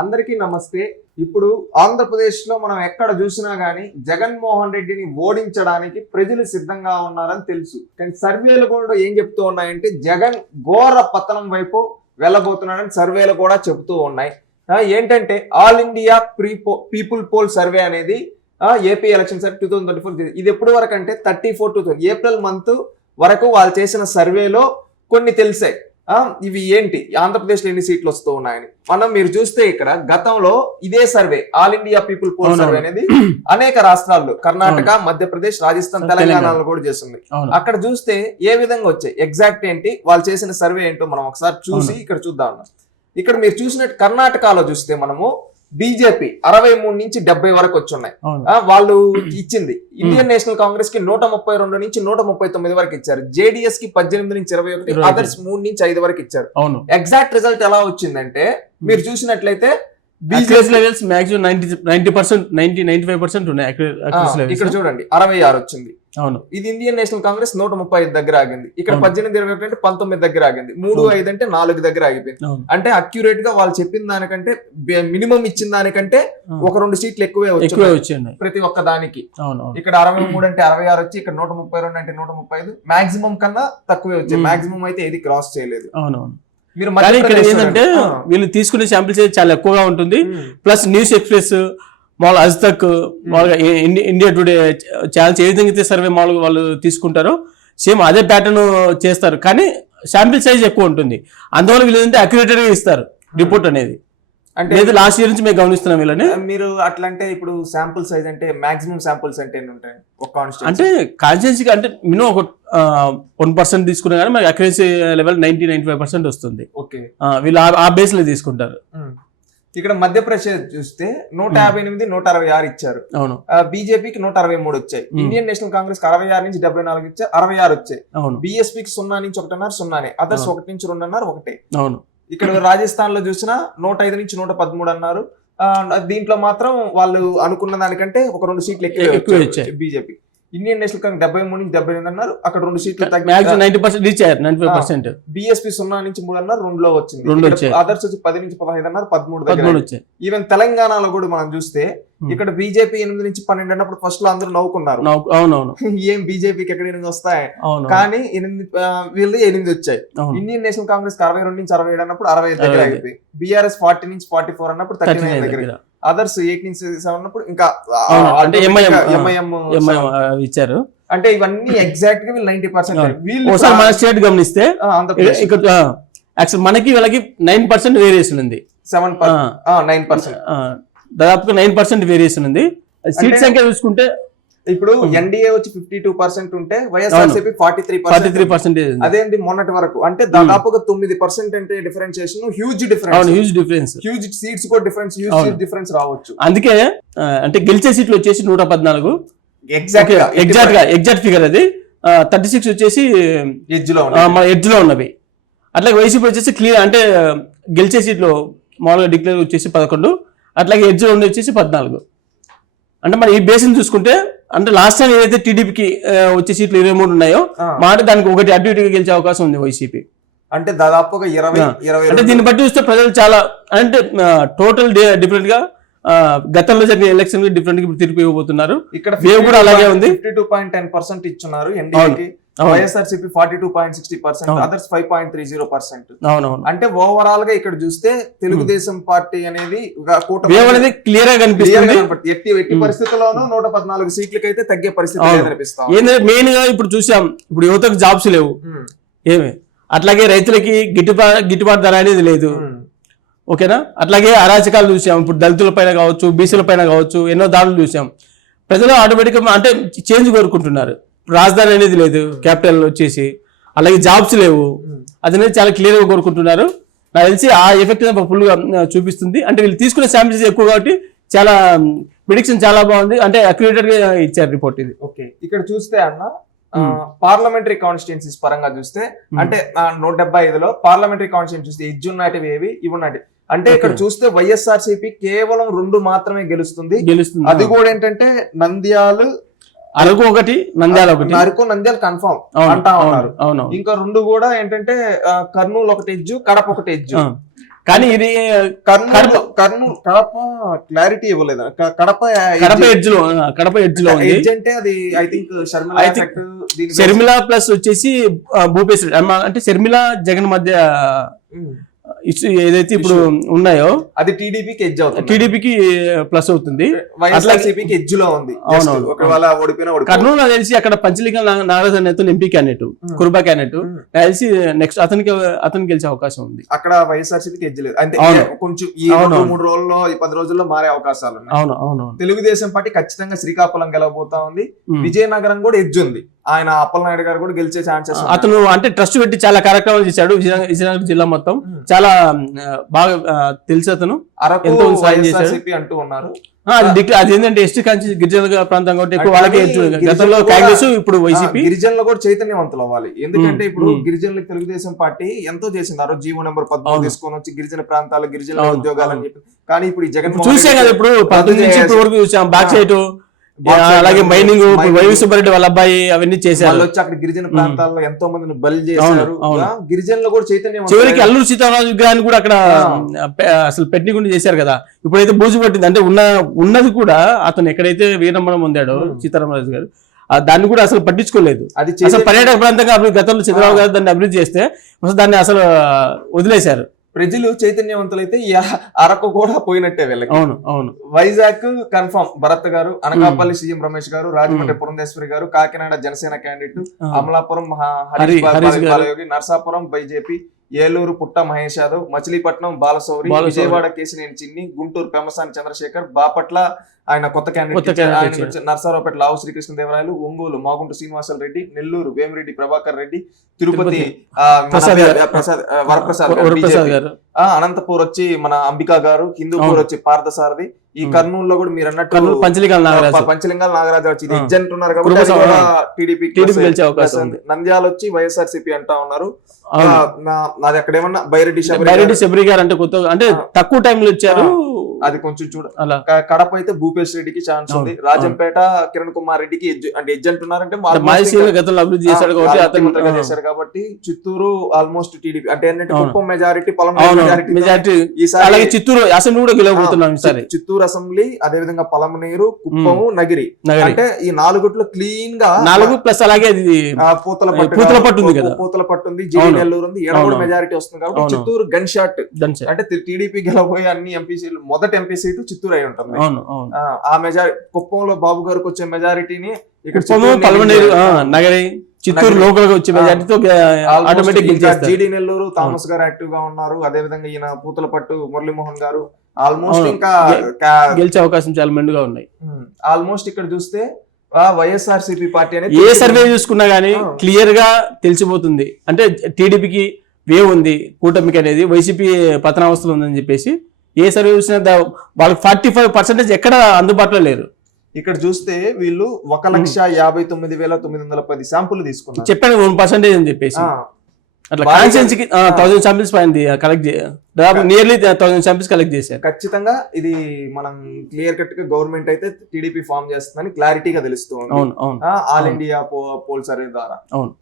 అందరికీ నమస్తే. ఇప్పుడు ఆంధ్రప్రదేశ్లో మనం ఎక్కడ చూసినా గానీ జగన్మోహన్ రెడ్డిని ఓడించడానికి ప్రజలు సిద్ధంగా ఉన్నారని తెలుసు. కానీ సర్వేలు కూడా ఏం చెప్తూ ఉన్నాయంటే జగన్ ఘోర పతనం వైపు వెళ్ళబోతున్నాడని సర్వేలు కూడా చెబుతూ ఉన్నాయి. ఏంటంటే all India pre people poll survey అనేది AP election survey two thousand twenty four ఇది ఎప్పుడు వరకు అంటే thirty four to April month వరకు వాళ్ళు చేసిన సర్వేలో కొన్ని తెలిసాయి. ఇవి ఏంటి? ఆంధ్రప్రదేశ్లో ఎన్ని సీట్లు వస్తూ ఉన్నాయని. మనం మీరు చూస్తే ఇక్కడ గతంలో ఇదే survey all India people poll. Survey అనేది అనేక రాష్ట్రాల్లో కర్ణాటక మధ్యప్రదేశ్ రాజస్థాన్ తెలంగాణ. తెలంగాణలో కూడా చేస్తుంది అక్కడ చూస్తే ఏ విధంగా వచ్చాయి? ఎగ్జాక్ట్ ఏంటి? వాళ్ళు చేసిన సర్వే ఏంటో మనం ఒకసారి చూసి. ఇక్కడ చూద్దాం ఇక్కడ మీరు చూసినట్టు కర్ణాటకలో చూస్తే మనము బీజేపీ అరవై మూడు నుంచి డెబ్బై వరకు వచ్చి ఉన్నాయి అవును. ఆ, వాళ్ళు ఇచ్చింది. ఇండియన్ నేషనల్ కాంగ్రెస్కి నూట ముప్పై రెండు నుంచి నూట ముప్పై తొమ్మిది వరకు ఇచ్చారు. జేడీఎస్కి పద్దెనిమిది నుంచి ఇరవై ఒకటి. అదర్స్ మూడు నుంచి ఐదు వరకు ఇచ్చారు. ఎగ్జాక్ట్ రిజల్ట్ ఎలా వచ్చిందంటే మీరు చూసినట్లయితే levels maximum ninety ninety percent ninety ninety five percent ఉన్నాయి. ఇక్కడ చూడండి అరవై ఆరు వచ్చింది. అవును. ఇది ఇండియన్ నేషనల్ కాంగ్రెస్ నూట ముప్పై ఐదు దగ్గర ఆగింది. ఇక్కడ. పద్దెనిమిది ఇరవై ఒకటి అంటే పంతొమ్మిది దగ్గర ఆగింది. మూడు. ఐదు అంటే నాలుగు దగ్గర ఆగిపోయింది. అంటే అక్యురేట్గా వాళ్ళు చెప్పిన దానికంటే మినిమం ఇచ్చిన దానికంటే. ఒక రెండు సీట్లు ఎక్కువే వచ్చాయి ప్రతి ఒక్క దానికి. ఇక్కడ అరవై మూడు అంటే అరవై ఆరు వచ్చి ఇక్కడ నూట ముప్పై రెండు అంటే నూట ముప్పై ఐదు. మాక్సిమం కన్నా తక్కువే వచ్చాయి. మాక్సిమం అయితే ఏది క్రాస్ చేయలేదు. అవును అవును. మీరు ఇక్కడ ఏంటంటే. వీళ్ళు. తీసుకునే శాంపిల్స్ చాలా ఎక్కువగా ఉంటుంది. ప్లస్ న్యూస్ ఎక్స్ప్రెస్ మామూలుగా అజ్ తక్ మామూలుగా ఇండియా టుడే ఛానల్స్ ఏ విధంగా అయితే సర్వే మామూలుగా వాళ్ళు తీసుకుంటారో సేమ్ అదే ప్యాటర్న్ చేస్తారు. కానీ శాంపిల్ సైజ్ ఎక్కువ ఉంటుంది. అందువల్ల వీళ్ళు ఏంటంటే అక్యురేటెడ్గా ఇస్తారు రిపోర్ట్ అనేది. అంటే లేదు లాస్ట్ ఇయర్ నుంచి మేము గమనిస్తున్నాం వీళ్ళని. మీరు అట్లా అంటే ఇప్పుడు శాంపుల్ సైజ్ అంటే మాక్సిమం శాంపుల్స్ అంటే ఉంటాయి ఒక అంటే కాన్స్టిట్యూన్సీకి అంటే మినిమం ఒక వన్ పర్సెంట్ తీసుకున్నా కానీ మనకి accuracy level ninety ninety five percent వస్తుంది. ఓకే. వీళ్ళు ఆ- ఆ బేస్లో తీసుకుంటారు. ఇక్కడ మధ్యప్రదేశ్ చూస్తే నూట మ్మ్. యాభై ఎనిమిది నూట అరవై ఆరు ఇచ్చారు. అవును. బీజేపీకి నూట అరవై మూడు వచ్చాయి. మ్మ్. ఇండియన్ నేషనల్ కాంగ్రెస్కి అరవై ఆరు నుంచి డెబ్బై నాలుగు ఇచ్చారు అరవై ఆరు వచ్చాయి. అవును. బీఎస్పీకి సున్నా నుంచి ఒకటిన్నర సున్నానే. అదర్స్. ఒకటి నుంచి రెండున్నర ఒకటే. అవును. ఇక్కడ రాజస్థాన్లో చూసినా నూట ఐదు నుంచి నూట పదమూడు అన్నారు. దీంట్లో మాత్రం వాళ్ళు అనుకున్న దానికంటే ఒక రెండు సీట్లు ఎక్కువ. బీజేపీ ఇండియన్ నేషనల్ కాంగ్రెస్ డెబ్బై మూడు నుంచి డెబ్బై ఎనిమిది అన్నారు. అక్కడ రెండు సీట్లు తగ్గి నైన్టీ పర్సెంట్ రీచ్ అయ్యారు నైన్టీ ఫైవ్ పర్సెంట్ బీఎస్పీ సున్నా నుంచి మూడు అన్నారు రెండులో వచ్చింది. రెండు. అదర్స్ వచ్చి పది నుంచి పదహైదు అన్నారు పదమూడు దగ్గర ఈవెన్ తెలంగాణలో కూడా మనం చూస్తే. ఇక్కడ బీజేపీ ఎనిమిది నుంచి పన్నెండు అన్నప్పుడు ఫస్ట్లో అందరూ నవ్వుకున్నారు. అవునవును. ఏం బీజేపీకి ఎక్కడ ఎనిమిది వస్తాయి? కానీ ఎనిమిది వీళ్ళు ఎనిమిది వచ్చాయి. ఇండియన్ నేషనల్ కాంగ్రెస్ అరవై రెండు నుంచి అరవై ఏడు అన్నప్పుడు అరవై ఐదు దగ్గర బీఆర్ఎస్ ఫార్టీ నుంచి ఫార్టీ ఫోర్ అన్నప్పుడు థర్టీ నైన్ దగ్గర. అదర్స్ ఎయిట్ నుంచి సెవెన్ అన్నప్పుడు ఇంకా అంటే. ఎంఐఎం ఎంఐ ఇచ్చారు. అంటే ఇవన్నీ ఎగ్జాక్ట్గా వీళ్ళు నైన్టీ పర్సెంట్ అవును. వీళ్ళు ఒకసారి మన స్టేట్ గమనిస్తే ఇక్కడ యాక్చువల్ మనకి వీళ్ళకి నైన్ పర్సెంట్ వేరియేషన్ ఉంది. సెవెన్ నైన్ పర్సెంట్ దాదాపుగా నైన్ పర్సెంట్ వేరియేషన్ ఉంది. సీట్ సంఖ్య చూసుకుంటే ఇప్పుడు Hmm. ఎన్డీఏ వచ్చి ఫిఫ్టీ టూ పర్సెంట్ ఉంటే YSRCP forty three forty three percent percentage అదేంటి? మొన్నటి వరకు. అంటే దాదాపుగా తొమ్మిది పర్సెంట్ అంటే differentiation huge difference huge difference huge seats కూడా డిఫరెన్స్ హ్యూజ్. డిఫరెన్స్ రావచ్చు. అందుకే అంటే గెలిచే సీట్లు వచ్చేసి నూట పద్నాలుగు. ఎగ్జాక్ట్గా ఎగ్జాక్ట్గా ఎగ్జాక్ట్ ఫిగర్ అది. థర్టీ సిక్స్ వచ్చేసి ఎడ్జ్లో. మన ఎడ్జ్లో ఉన్నవి. అట్లాగే వైసీపీ వచ్చేసి క్లియర్ అంటే గెలిచే సీట్లు మామూలుగా డిక్లేర్ వచ్చేసి పదకొండు. అట్లాగే ఎడ్జ్లో ఉండి వచ్చేసి పద్నాలుగు. అంటే మన ఈ బేసిన్ చూసుకుంటే అంటే లాస్ట్ టైం ఏదైతే టీడీపీకి వచ్చే సీట్లు ఇరవై మూడు ఉన్నాయో మాట దానికి ఒకటి అటు ఇటుగా గెలిచే అవకాశం ఉంది వైసీపీ అంటే దాదాపుగా ఇరవై. ఇరవై అంటే. దీన్ని బట్టి చూస్తే ప్రజలు చాలా అంటే టోటల్ డిఫరెంట్గా గతంలో జరిగిన ఎలక్షన్ డిఫరెంట్గా ఇప్పుడు తీర్పు ఇవ్వబోతున్నారు. ఇక్కడ వేవ్ కూడా అలాగే ఉంది. Fifty two point ten percent ఇచ్చున్నారు ఎన్డీఏకి YSRCP forty two point sixty percent. Others five point three zero percent అవునవును. అంటే ఓవరాల్గా ఇక్కడ చూస్తే తెలుగుదేశం పార్టీ అనేది అనేది క్లియర్గా కనిపిస్తుంది. ఎట్టి ఎట్టి. పరిస్థితుల్లోనూ నూట పద్నాలుగు సీట్లకి అయితే తగ్గే పరిస్థితి ఏంటంటే మెయిన్గా ఇప్పుడు చూసాం. ఇప్పుడు యువతకు జాబ్స్ లేవు. ఏమి? అట్లాగే రైతులకి గిట్టుబాటు గిట్టుబాటు ధర అనేది లేదు. ఓకేనా? అట్లాగే అరాచకాలు చూసాం. ఇప్పుడు దళితుల పైన కావచ్చు బీసీల పైన కావచ్చు ఎన్నో దాడులు చూసాం. ప్రజలు ఆటోమేటిక్ అంటే చేంజ్ కోరుకుంటున్నారు. రాజధాని అనేది లేదు క్యాపిటల్ వచ్చేసి. అలాగే జాబ్స్ లేవు. అది అనేది చాలా క్లియర్గా కోరుకుంటున్నారు. నాకు తెలిసి ఆ ఎఫెక్ట్ ఫుల్గా ఆ, చూపిస్తుంది. అంటే వీళ్ళు తీసుకునే శాంపిల్స్ ఎక్కువ కాబట్టి చాలా ప్రిడిక్షన్ చాలా బాగుంది. అంటే అక్యురేటెడ్గా ఇచ్చారు రిపోర్ట్ ఇది. ఓకే. ఇక్కడ చూస్తే అన్న Hmm. పార్లమెంటరీ కాన్స్టిట్యున్సీస్ పరంగా చూస్తే అంటే ఆ, నూట డెబ్బై ఐదులో పార్లమెంటరీ కాన్స్టిట్యూన్సీ చూస్తే ఇజ్జు ఉన్నటివి ఏవి ఇవి ఉన్నటి అంటే ఇక్కడ. చూస్తే వైఎస్ఆర్సీపీ కేవలం రెండు మాత్రమే గెలుస్తుంది గెలుస్తుంది అది కూడా ఏంటంటే నంద్యాలు అరకు ఒకటి నంద్యాల ఒకటి అరకు నంద్యాల కన్ఫర్మ్ అంటా ఉన్నారు అవును ఇంకా రెండు కూడా ఏంటంటే కర్నూలు ఒకటి ఎజ్జు కడప ఒకటి ఎజ్జు. కానీ ఇది కర్నూలు. కర్నూలు కడప క్లారిటీ ఇవ్వలేదు కడప కడప ఎడ్జ్లో ఆ, కడప ఎడ్జ్లో ఉంది ఎడ్జ్ అంటే అది I think Sharmila Sharmila plus వచ్చేసి ఆ, భూపేశ్ రెడ్డి. అమ్మ, అంటే శర్మిల జగన్ మధ్య ఏదైతే ఇప్పుడు ఉన్నాయో అది టీడీపీకి ఎడ్జ్ అవుతుంది. టీడీపీకి ప్లస్ అవుతుంది. వైఎస్ఆర్సీపీకి ఎడ్జ్లో ఉంది. అవును, Just అవును. ఒకవేళ ఓడిపోయినా కర్నూలు నాకు తెలిసి అక్కడ పంచలింగ నాగరాజు నేత ఎంపీ క్యాండిడేట్ కురుబా క్యాండిడేట్ తెలిసి నెక్స్ట్ అతనికి అతనికి గెలిచే అవకాశం ఉంది. అక్కడ వైఎస్ఆర్సీపీకి ఎడ్జ్ లేదు. అంటే. కొంచెం ఈ. మూడు రోజుల్లో ఈ పది రోజుల్లో మారే అవకాశాలు ఉన్నాయి. అవును అవును తెలుగుదేశం పార్టీ ఖచ్చితంగా శ్రీకాకుళం గెలవబోతా ఉంది. ఉమ్. విజయనగరం కూడా ఎడ్జ్ ఉంది. ఆయన అప్పలనాయుడు గారు కూడా గెలిచే ఛాన్సెస్ అతను అంటే ట్రస్ట్ పెట్టి చాలా కార్యక్రమాలు చేశాడు విజయనగరం జిల్లా మొత్తం. చాలా బాగా తెలుసు అతను. అరకు ఎంతో అంటూ ఉన్నారు. అది ఏంటంటే ఎస్టీ కాంచి గిరిజన ప్రాంతం కాబట్టి ఎక్కువ వాళ్ళకి గతంలో కాంగ్రెస్ ఇప్పుడు వైసీపీ. గిరిజనులు కూడా చైతన్యవంతులు అవ్వాలి. ఎందుకంటే ఇప్పుడు. గిరిజనులకు తెలుగుదేశం పార్టీ ఎంతో చేసింది. ఆ రోజు జీవో నెంబర్ అవును. తీసుకొని వచ్చి గిరిజన ప్రాంతాలు గిరిజన అవును, ఉద్యోగాలు అని అవును. చెప్పి కానీ ఇప్పుడు ఈ జగన్ చూసే కదా ఇప్పుడు పంతొమ్మిది నుంచి ఇప్పుడు వరకు చూసాం. బ్యాక్ సైడ్ అలాగే మైనింగ్. వైవి సుబ్బారెడ్డి వాళ్ళ అబ్బాయి అవన్నీ చేశారు. వాళ్ళు వచ్చి అక్కడ గిరిజన ప్రాంతాల్లో ఎంతో మందిని బలి చేశారు. గిరిజనులు కూడా చైతన్యం చివరికి అల్లూరు సీతారామరాజు విగ్రహాన్ని కూడా అక్కడ అసలు పెట్టికుండా చేశారు కదా. ఇప్పుడైతే బూజు పట్టింది. అంటే ఉన్న ఉన్నది కూడా అతను ఎక్కడైతే వీరమ్మడం పొందాడో. సీతారామరాజు గారు దాన్ని కూడా అసలు పట్టించుకోలేదు. అది అసలు పర్యాటక ప్రాంతంగా అభివృద్ధి గతంలో చంద్రబాబు గారు దాన్ని అభివృద్ధి చేస్తే అసలు దాన్ని అసలు వదిలేశారు. ప్రజలు చైతన్యవంతులైతే ఈ అరకు కూడా పోయినట్టే వీళ్ళకి అవును అవును వైజాగ్ కన్ఫర్మ్ భరత్ గారు అనకాపల్లి సీఎం రమేష్ గారు రాజమండ్రి పురంధేశ్వరి గారు కాకినాడ జనసేన క్యాండిడేట్. అమలాపురం. బాలయోగి నర్సాపురం బైజేపీ ఏలూరు పుట్ట మహేష్ యాదవ్ మచిలీపట్నం బాలసౌరి బాలశౌరి. విజయవాడ కేసినేని చిన్ని గుంటూరు పెమ్మసాని చంద్రశేఖర్ బాపట్ల ఆయన కొత్త క్యాండిడేట్ నర్సారావుపేట లావు శ్రీకృష్ణదేవరాయలు ఒంగోలు మాగుంట శ్రీనివాసల్ రెడ్డి నెల్లూరు వేమిరెడ్డి ప్రభాకర్ రెడ్డి తిరుపతి ప్రసాద్ వరప్రసాద్ అనంతపూర్ వచ్చి మన అంబికా గారు హిందూపూర్. వచ్చి పార్థసారథి. ఈ. కర్నూలు లో కూడా మీరు అన్నట్టు పంచలికాల నాగరాజు. పంచలింగాల నాగరాజు వచ్చి ఇది ఆ. ఎడ్జ్ అంటున్నారు కాబట్టి టీడీపీ గెలిచే అవకాశం ఉంది. నంద్యాల వచ్చి వైఎస్ఆర్ సిపి అంటా ఉన్నారు. నాది అక్కడ ఏమన్నా? బైరెడ్డి బైరెడ్డి గారు, శబరి గారు అంటే కొత్త అంటే. తక్కువ టైంలో ఇచ్చారు. అది కొంచెం చూడ కడప అయితే భూపేష్ రెడ్డికి ఛాన్స్ ఉంది. రాజంపేట కిరణ్ కుమార్ రెడ్డికి అంటే ఎడ్జ్ అంటున్నారంటే గతంలో అభివృద్ధి చేశాడు కాబట్టి అతను ముఖ్యమంత్రిగా చేశారు కాబట్టి చిత్తూరు ఆల్మోస్ట్ టీడీపీ అంటే ఏంటంటే. కుప్పం మెజారిటీ పొలం మెజారిటీ ఈసారి అలాగే చిత్తూరు అసెంబ్లీ కూడా గెలవబోతున్నాం ఈసారి. చిత్తూరు అసెంబ్లీ అదే విధంగా పలమనేరు కుప్పము నగిరి. అంటే ఈ నాలుగుట్లో క్లీన్గా నాలుగు ప్లస్ అలాగే పూతల పట్టు పూతల పట్టు ఉంది కదా. పూతల పట్టు ఉంది. జిడి. నెల్లూరు ఉంది. కూడా అవును. మెజారిటీ వస్తుంది కాబట్టి. Chittoor gun shot. అంటే టీడీపీ గెలవబోయే అన్ని ఎంపీ సీట్లు మొదటి ఎంపీ సీటు చిత్తూరు అయి ఉంటుంది అవును అవును ఆ, మెజారిటీ కుప్పంలో బాబు గారికి వచ్చే మెజారిటీని కుప్పము నగరి చిత్తూరు. లోకల్గా వచ్చే. మెజార్టీతో ఆటోమేటిక్ జీడి నెల్లూరు థామస్ గారు యాక్టివ్గా ఉన్నారు అదే విధంగా ఈయన పూతల పట్టు మురళీమోహన్ గారు ఆల్మోస్ట్. ఇంకా గెలిచే అవకాశం చాలా మెండుగా ఉన్నాయి ఆల్మోస్ట్ ఇక్కడ చూస్తే వైఎస్ఆర్ సిపి పార్టీ అనేది ఏ సర్వే చూసుకున్నా గానీ. క్లియర్గా తెలిసిపోతుంది అంటే టీడీపీకి వే ఉంది కూటమికి అనేది వైసీపీ పతనావస్థలు ఉందని చెప్పేసి ఏ సర్వే చూసినా దా- వాళ్ళకి ఫార్టీ ఫైవ్ పర్సెంటేజ్ ఎక్కడ అందుబాటులో లేరు. ఇక్కడ చూస్తే వీళ్ళు ఒక లక్ష యాభై తొమ్మిది వేల తొమ్మిది వందల పది శాంపుల్ తీసుకున్నారు. చెప్పాను వన్ పర్సెంటేజ్ అని చెప్పేసి. అట్లా కాన్స్టెన్సీకి థౌసండ్ శాంపిల్స్ పైన కలెక్ట్ దాదాపు నియర్లీ థౌసండ్ శాంపిల్స్ కలెక్ట్ చేశారు. ఖచ్చితంగా ఇది మనం క్లియర్ కట్గా గవర్నమెంట్ అయితే టీడీపీ ఫామ్ చేస్తుందని క్లారిటీగా తెలుస్తుంది. అవును అవును. ఆల్. ఇండియా పోల్ సర్వే ద్వారా. అవును.